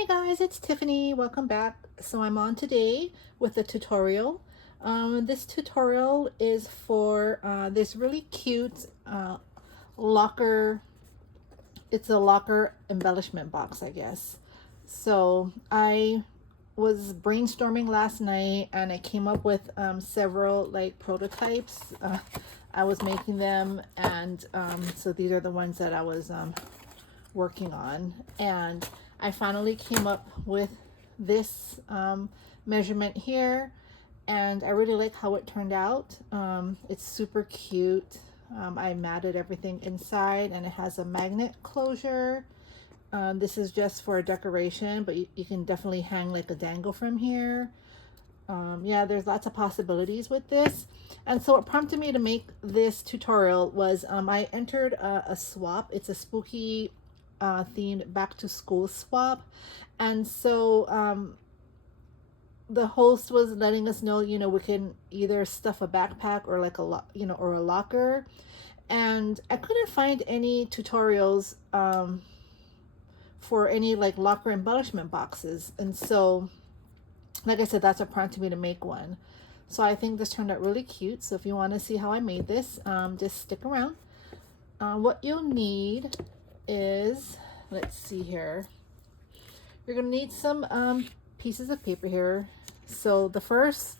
Hey guys, it's Tiffany. Welcome back. So I'm on today with a tutorial. This tutorial is for this really cute locker. It's a locker embellishment box, I guess. So I was brainstorming last night and I came up with several like prototypes. I was making them, and so these are the ones that I was working on, and I finally came up with this measurement here, and I really like how it turned out. It's super cute. I matted everything inside, and it has a magnet closure. This is just for a decoration, but you can definitely hang like a dangle from here. Yeah, there's lots of possibilities with this. And so what prompted me to make this tutorial was I entered a swap. It's a spooky themed back to school swap, and so the host was letting us know, we can either stuff a backpack or like or a locker, and I couldn't find any tutorials for any like locker embellishment boxes, and so like I said, that's what prompted me to make one. So I think this turned out really cute. So if you want to see how I made this, just stick around. What you'll need is, let's see here, you're gonna need some pieces of paper here. So the first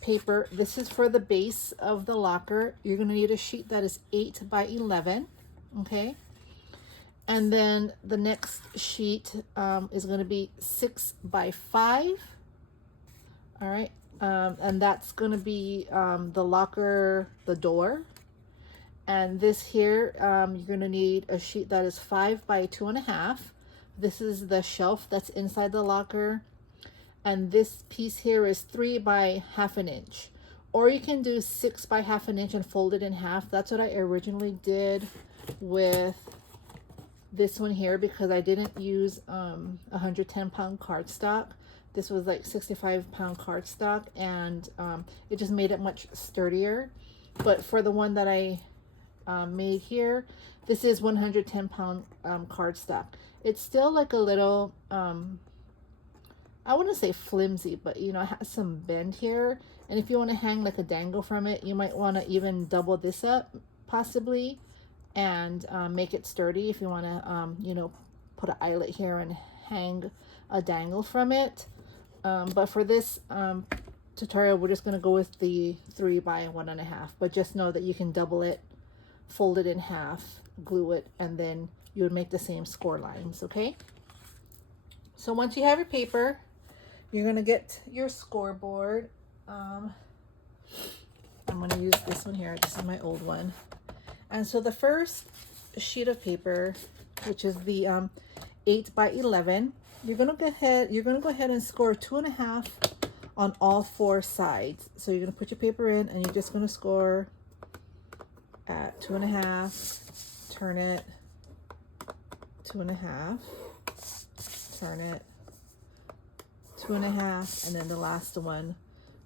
paper, this is for the base of the locker. You're gonna need a sheet that is 8 by 11, okay? And then the next sheet is going to be 6 by 5. All right. And that's going to be the locker, the door. And this here, you're going to need a sheet that is 5 by 2.5. This is the shelf that's inside the locker. And this piece here is 3 by 1/2 inch. Or you can do 6 by 1/2 inch and fold it in half. That's what I originally did with this one here, because I didn't use 110-pound cardstock. This was like 65-pound cardstock, and it just made it much sturdier. But for the one that I made here, this is 110-pound cardstock. It's still like a little I wouldn't say flimsy, but it has some bend here, and if you want to hang like a dangle from it, you might want to even double this up possibly, and make it sturdy if you want to put an eyelet here and hang a dangle from it. But for this tutorial, we're just going to go with the 3 by 1.5, but just know that you can double it, fold it in half, glue it, and then you would make the same score lines. Okay, so once you have your paper, you're going to get your scoreboard. I'm going to use this one here. This is my old one. And so the first sheet of paper, which is the 8 by 11, you're gonna go ahead and score 2.5 on all 4 sides. So you're gonna put your paper in, and you're just gonna score at 2.5, turn it, 2.5, turn it, 2.5, and then the last one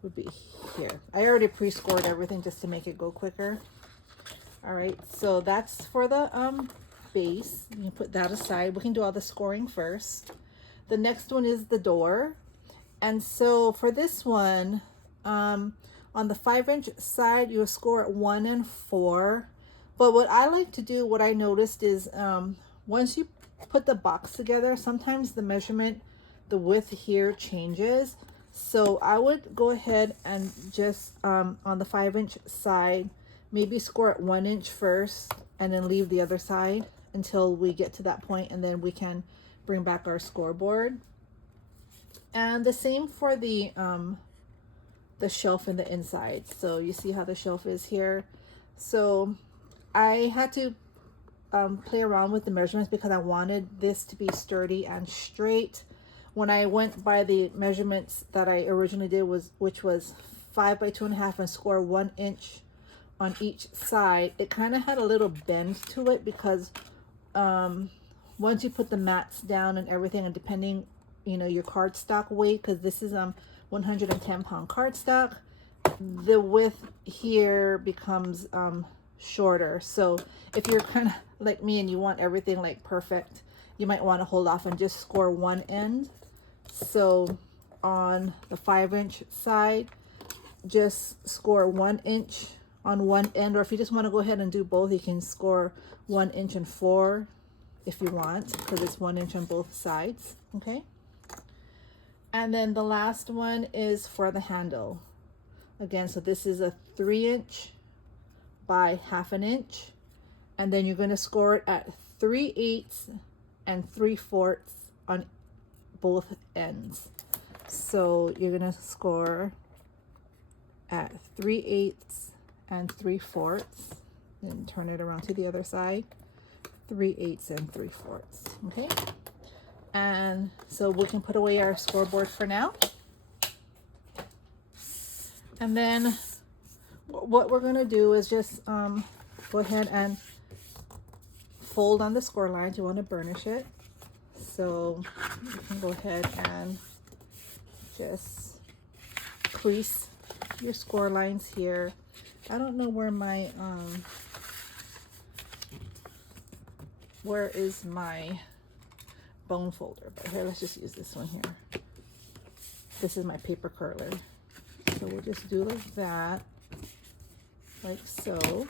would be here. I already pre-scored everything just to make it go quicker. All right, so that's for the base. You can put that aside. We can do all the scoring first. The next one is the door. And so for this one, on the 5-inch side, you'll score at 1 and 4. But what I like to do, what I noticed is once you put the box together, sometimes the measurement, the width here changes. So I would go ahead and just on the 5-inch side, maybe score at 1 inch first, and then leave the other side until we get to that point, and then we can bring back our scoreboard. And the same for the shelf in the inside. So you see how the shelf is here. So I had to play around with the measurements because I wanted this to be sturdy and straight. When I went by the measurements that I originally did, which was 5 by 2.5 and score 1 inch on each side, it kind of had a little bend to it because once you put the mats down and everything, and depending your cardstock weight, because this is 110-pound cardstock, the width here becomes shorter. So if you're kind of like me and you want everything like perfect you might want to hold off and just score one end. So on the 5-inch side, just score 1 inch on one end, or if you just want to go ahead and do both, you can score 1 inch and 4 if you want, because it's 1 inch on both sides. Okay. And then the last one is for the handle. Again, so this is a 3-inch by 1/2 inch, and then you're going to score it at 3/8 and 3/4 on both ends. So you're going to score at 3/8 and 3/4, and turn it around to the other side, 3/8 and 3/4. Okay. And so we can put away our scoreboard for now. And then what we're going to do is just go ahead and fold on the score lines. You want to burnish it. So you can go ahead and just crease your score lines here. I don't know where my, where is my bone folder, but here, let's just use this one here. This is my paper curler. So we'll just do like that, like so.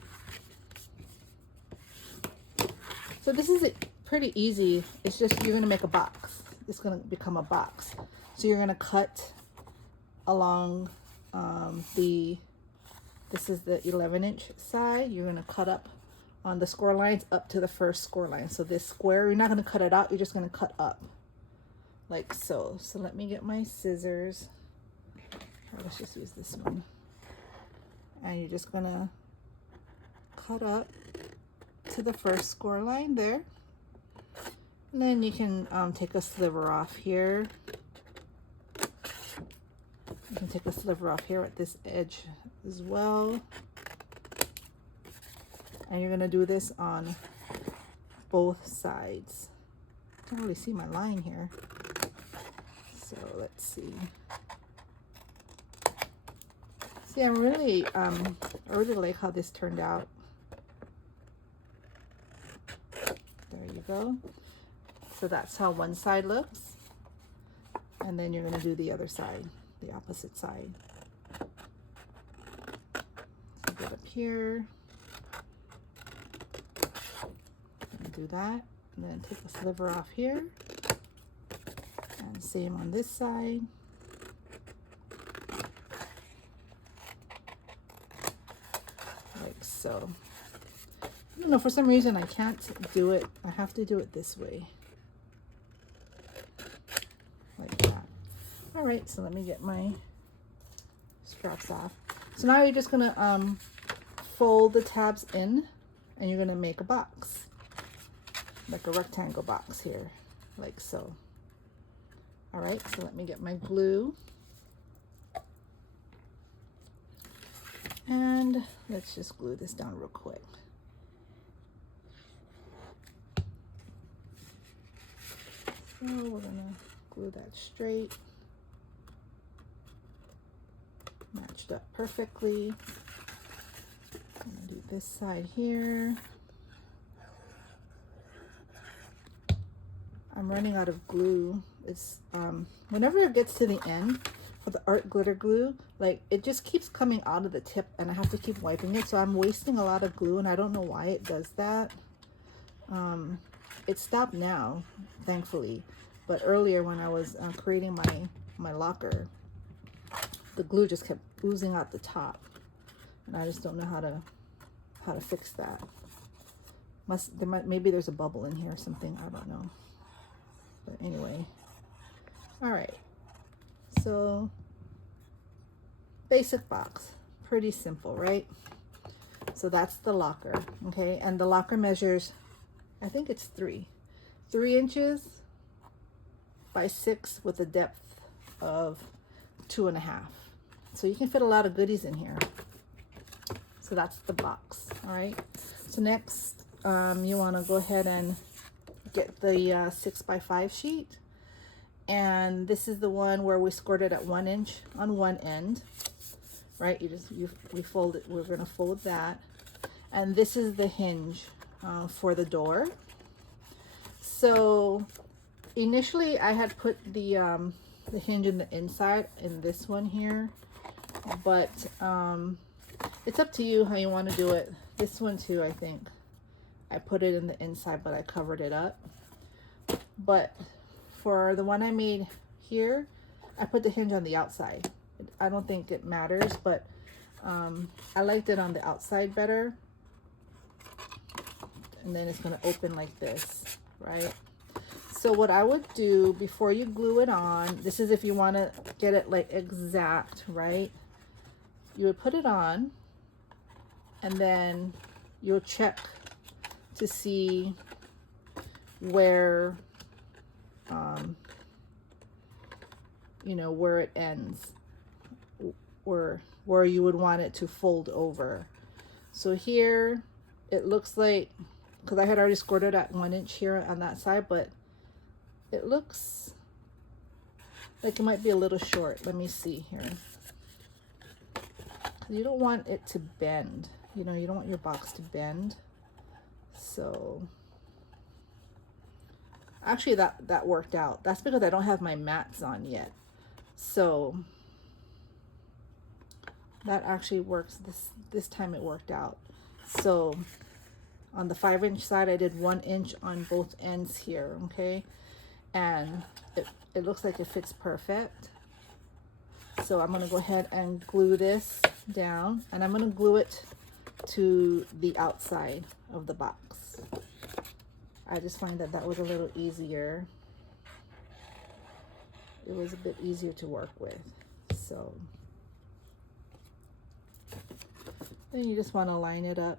So this is pretty easy. It's just, you're gonna make a box. It's gonna become a box. So you're gonna cut along this is the 11-inch side. You're gonna cut up on the score lines up to the first score line. So this square, you're not gonna cut it out, you're just gonna cut up like so. So let me get my scissors. Or let's just use this one. And you're just gonna cut up to the first score line there. And then you can take a sliver off here. You can take a sliver off here at this edge as well. And you're gonna do this on both sides. I can't really see my line here. So let's see. See, I really like how this turned out. There you go. So that's how one side looks. And then you're gonna do the other side, the opposite side. So get up here. And do that. And then take a sliver off here. And same on this side. Like so. I don't know, for some reason I can't do it. I have to do it this way. Like that. All right, so let me get my straps off. So now you're just gonna fold the tabs in, and you're gonna make a box, like a rectangle box here, like so. All right, so let me get my glue. And let's just glue this down real quick. So we're gonna glue that straight. Matched up perfectly. I'm gonna do this side here. I'm running out of glue. It's whenever it gets to the end for the art glitter glue, like it just keeps coming out of the tip and I have to keep wiping it, so I'm wasting a lot of glue and I don't know why it does that. It stopped now, thankfully, but earlier when I was creating my locker, the glue just kept oozing out the top, and I just don't know how to fix that. Maybe there's a bubble in here or something, I don't know. But anyway, all right. So basic box, pretty simple, right? So that's the locker, okay? And the locker measures, I think it's 3 inches by 6 with a depth of 2.5. So you can fit a lot of goodies in here. So that's the box, all right? So next, you wanna go ahead and get the 6x5 sheet. And this is the one where we scored it at 1 inch on one end, right? We fold it, we're gonna fold that. And this is the hinge for the door. So initially I had put the hinge in the inside in this one here, but it's up to you how you want to do it. This one too, I think I put it in the inside, but I covered it up. But for the one I made here, I put the hinge on the outside. I don't think it matters, but I liked it on the outside better. And then it's going to open like this, right? So what I would do before you glue it on, this is if you want to get it like exact, right? You would put it on, and then you'll check to see where, you know, where it ends, where you would want it to fold over. So here it looks like, because I had already scored it at 1 inch here on that side, but it looks like it might be a little short. Let me see here. You don't want it to bend. You know, you don't want your box to bend. So actually that worked out. That's because I don't have my mats on yet. So that actually works. This time it worked out. So on the 5-inch side, I did 1 inch on both ends here, okay? And it looks like it fits perfect. So I'm gonna go ahead and glue this down, and I'm gonna glue it to the outside of the box. I just find that was a little easier. It was a bit easier to work with. So then you just want to line it up.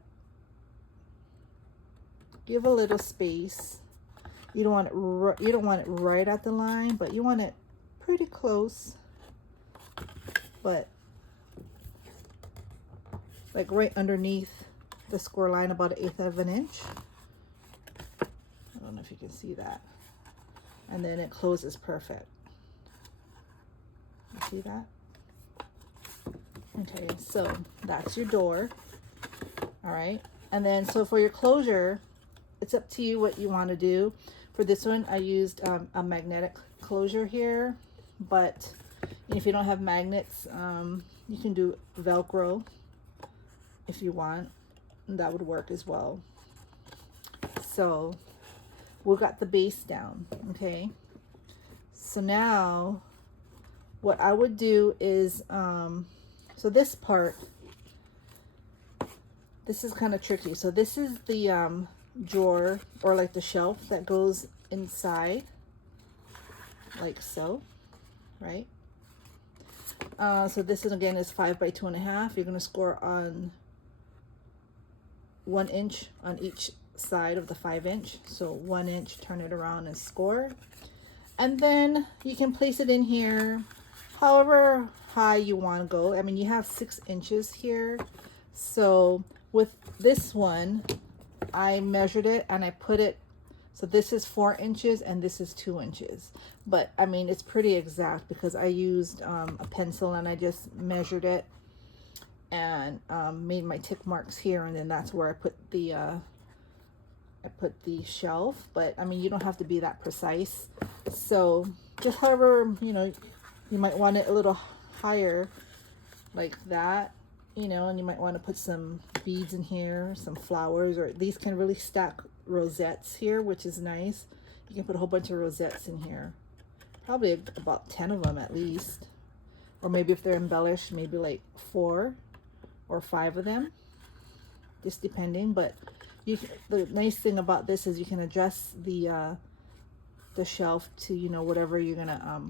Give a little space. You don't want it right at the line, but you want it pretty close. But like right underneath the score line, about 1/8 of an inch. I don't know if you can see that. And then it closes perfect. You see that? Okay, so that's your door. All right, and then so for your closure, it's up to you what you want to do. For this one, I used a magnetic closure here, but if you don't have magnets, you can do Velcro if you want. That would work as well. So we got the base down, okay? So now what I would do is, so this part, this is kind of tricky. So this is the drawer, or like the shelf that goes inside, like so, right? So this is, again, is 5 by 2.5. You're going to score on 1 inch on each side of the 5-inch. So 1 inch, turn it around and score. And then you can place it in here however high you want to go. I mean, you have 6 inches here. So with this one, I measured it and I put it, so this is 4 inches and this is 2 inches. But I mean, it's pretty exact because I used a pencil and I just measured it and made my tick marks here, and then that's where I put the shelf. But I mean, you don't have to be that precise. So just however, you know, you might want it a little higher like that, you know, and you might want to put some beads in here, some flowers, or these can really stack rosettes here, which is nice. You can put a whole bunch of rosettes in here, probably about 10 of them at least, or maybe if they're embellished, maybe like 4 or 5 of them, just depending. But the nice thing about this is you can adjust the shelf to, you know, whatever you're gonna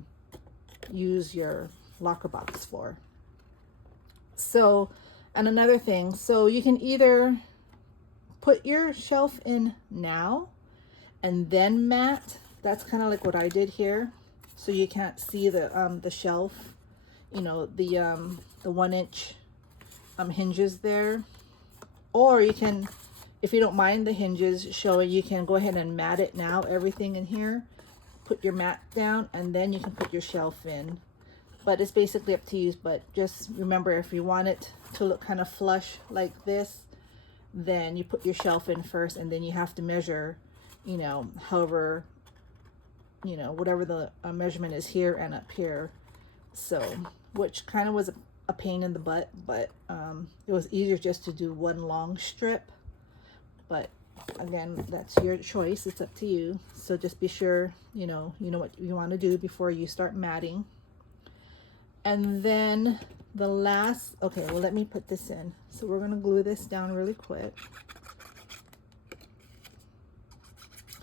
use your locker box for. So, and another thing, so you can either put your shelf in now and then mat. That's kind of like what I did here. So you can't see the shelf, you know, the 1 inch hinges there. Or you can, if you don't mind the hinges showing, you can go ahead and mat it now, everything in here. Put your mat down and then you can put your shelf in. But it's basically up to you. But just remember, if you want it to look kind of flush like this, then you put your shelf in first, and then you have to measure, you know, however, you know, whatever the measurement is here and up here. So, which kind of was a pain in the butt, but it was easier just to do one long strip. But again, that's your choice. It's up to you. So just be sure, you know what you want to do before you start matting. And then the last, okay, well, let me put this in. So we're going to glue this down really quick.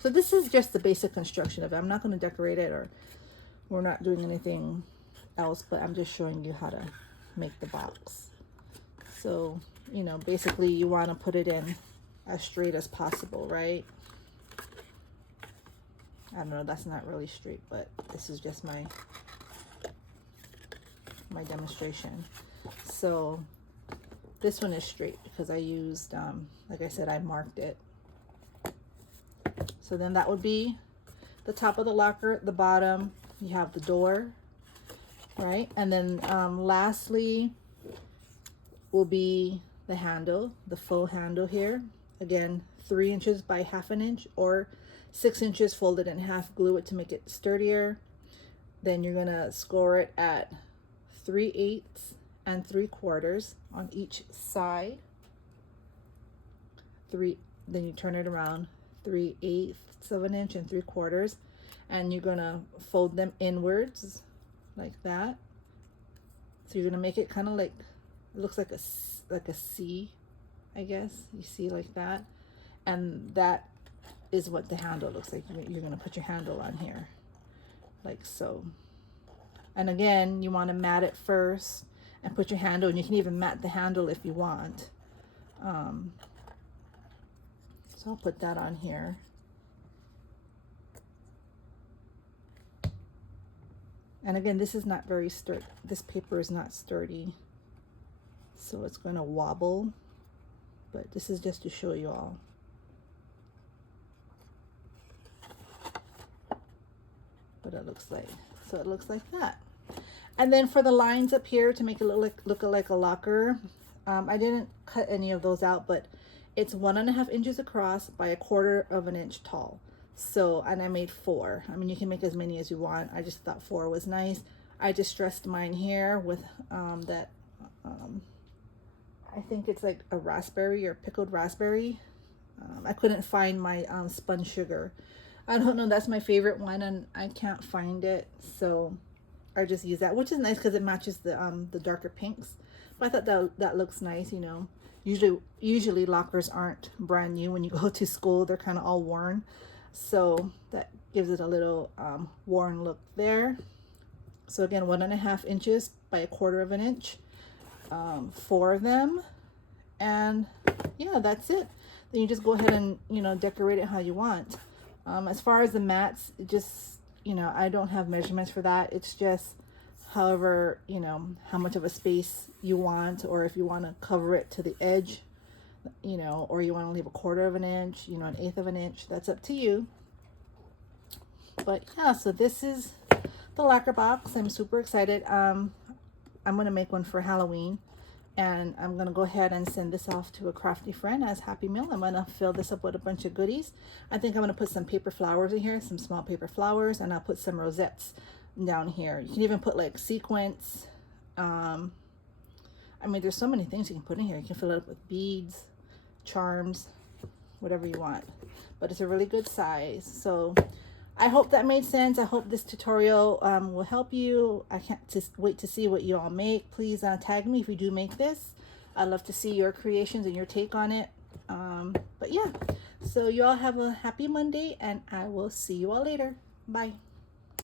So this is just the basic construction of it. I'm not going to decorate it, or we're not doing anything else, but I'm just showing you how to make the box. So, you know, basically you want to put it in as straight as possible, right? I don't know, that's not really straight, but this is just my demonstration. So this one is straight because I used, like I said, I marked it. So then that would be the top of the locker. The bottom, you have the door, right? And then lastly will be the handle, the full handle here. Again, 3 inches by 1/2 inch, or 6 inches folded in half. Glue it to make it sturdier. Then you're gonna score it at 3/8 and 3/4 on each side. Then you turn it around, 3/8 of an inch and 3/4, and you're gonna fold them inwards like that. So you're gonna make it kind of like, it looks like a C, I guess. You see, like that, and that is what the handle looks like. You're gonna put your handle on here, like so. And again, you want to mat it first and put your handle, and you can even mat the handle if you want. So I'll put that on here. And again, this is not very sturdy. This paper is not sturdy, so it's going to wobble. But this is just to show you all. What it looks like. So it looks like that. And then for the lines up here to make it look like a locker, I didn't cut any of those out, but it's 1.5 inches across by 1/4 inch tall. So, and I made 4. I mean, you can make as many as you want. I just thought 4 was nice. I just stressed mine here with that, I think it's like a raspberry or pickled raspberry. I couldn't find my spun sugar. I don't know, that's my favorite one, and I can't find it, so I just use that, which is nice because it matches the darker pinks. But I thought that looks nice, you know. Usually lockers aren't brand new. When you go to school, they're kind of all worn, so that gives it a little worn look there. So again, 1.5 inches by 1/4 inch, 4 of them, and yeah, that's it. Then you just go ahead and, you know, decorate it how you want. As far as the mats, just, you know, I don't have measurements for that. It's just however, you know, how much of a space you want, or if you want to cover it to the edge, you know, or you want to leave 1/4 inch, you know, 1/8 inch, that's up to you. But yeah, so this is the lacquer box. I'm super excited. I'm going to make one for Halloween, and I'm going to go ahead and send this off to a crafty friend as Happy Meal. I'm going to fill this up with a bunch of goodies. I think I'm going to put some paper flowers in here, some small paper flowers, and I'll put some rosettes down here. You can even put like sequins. I mean, there's so many things you can put in here. You can fill it up with beads, charms, whatever you want. But it's a really good size. So I hope that made sense. I hope this tutorial will help you. I can't just wait to see what you all make. Please tag me if you do make this. I'd love to see your creations and your take on it. But yeah, so you all have a happy Monday, and I will see you all later. Bye.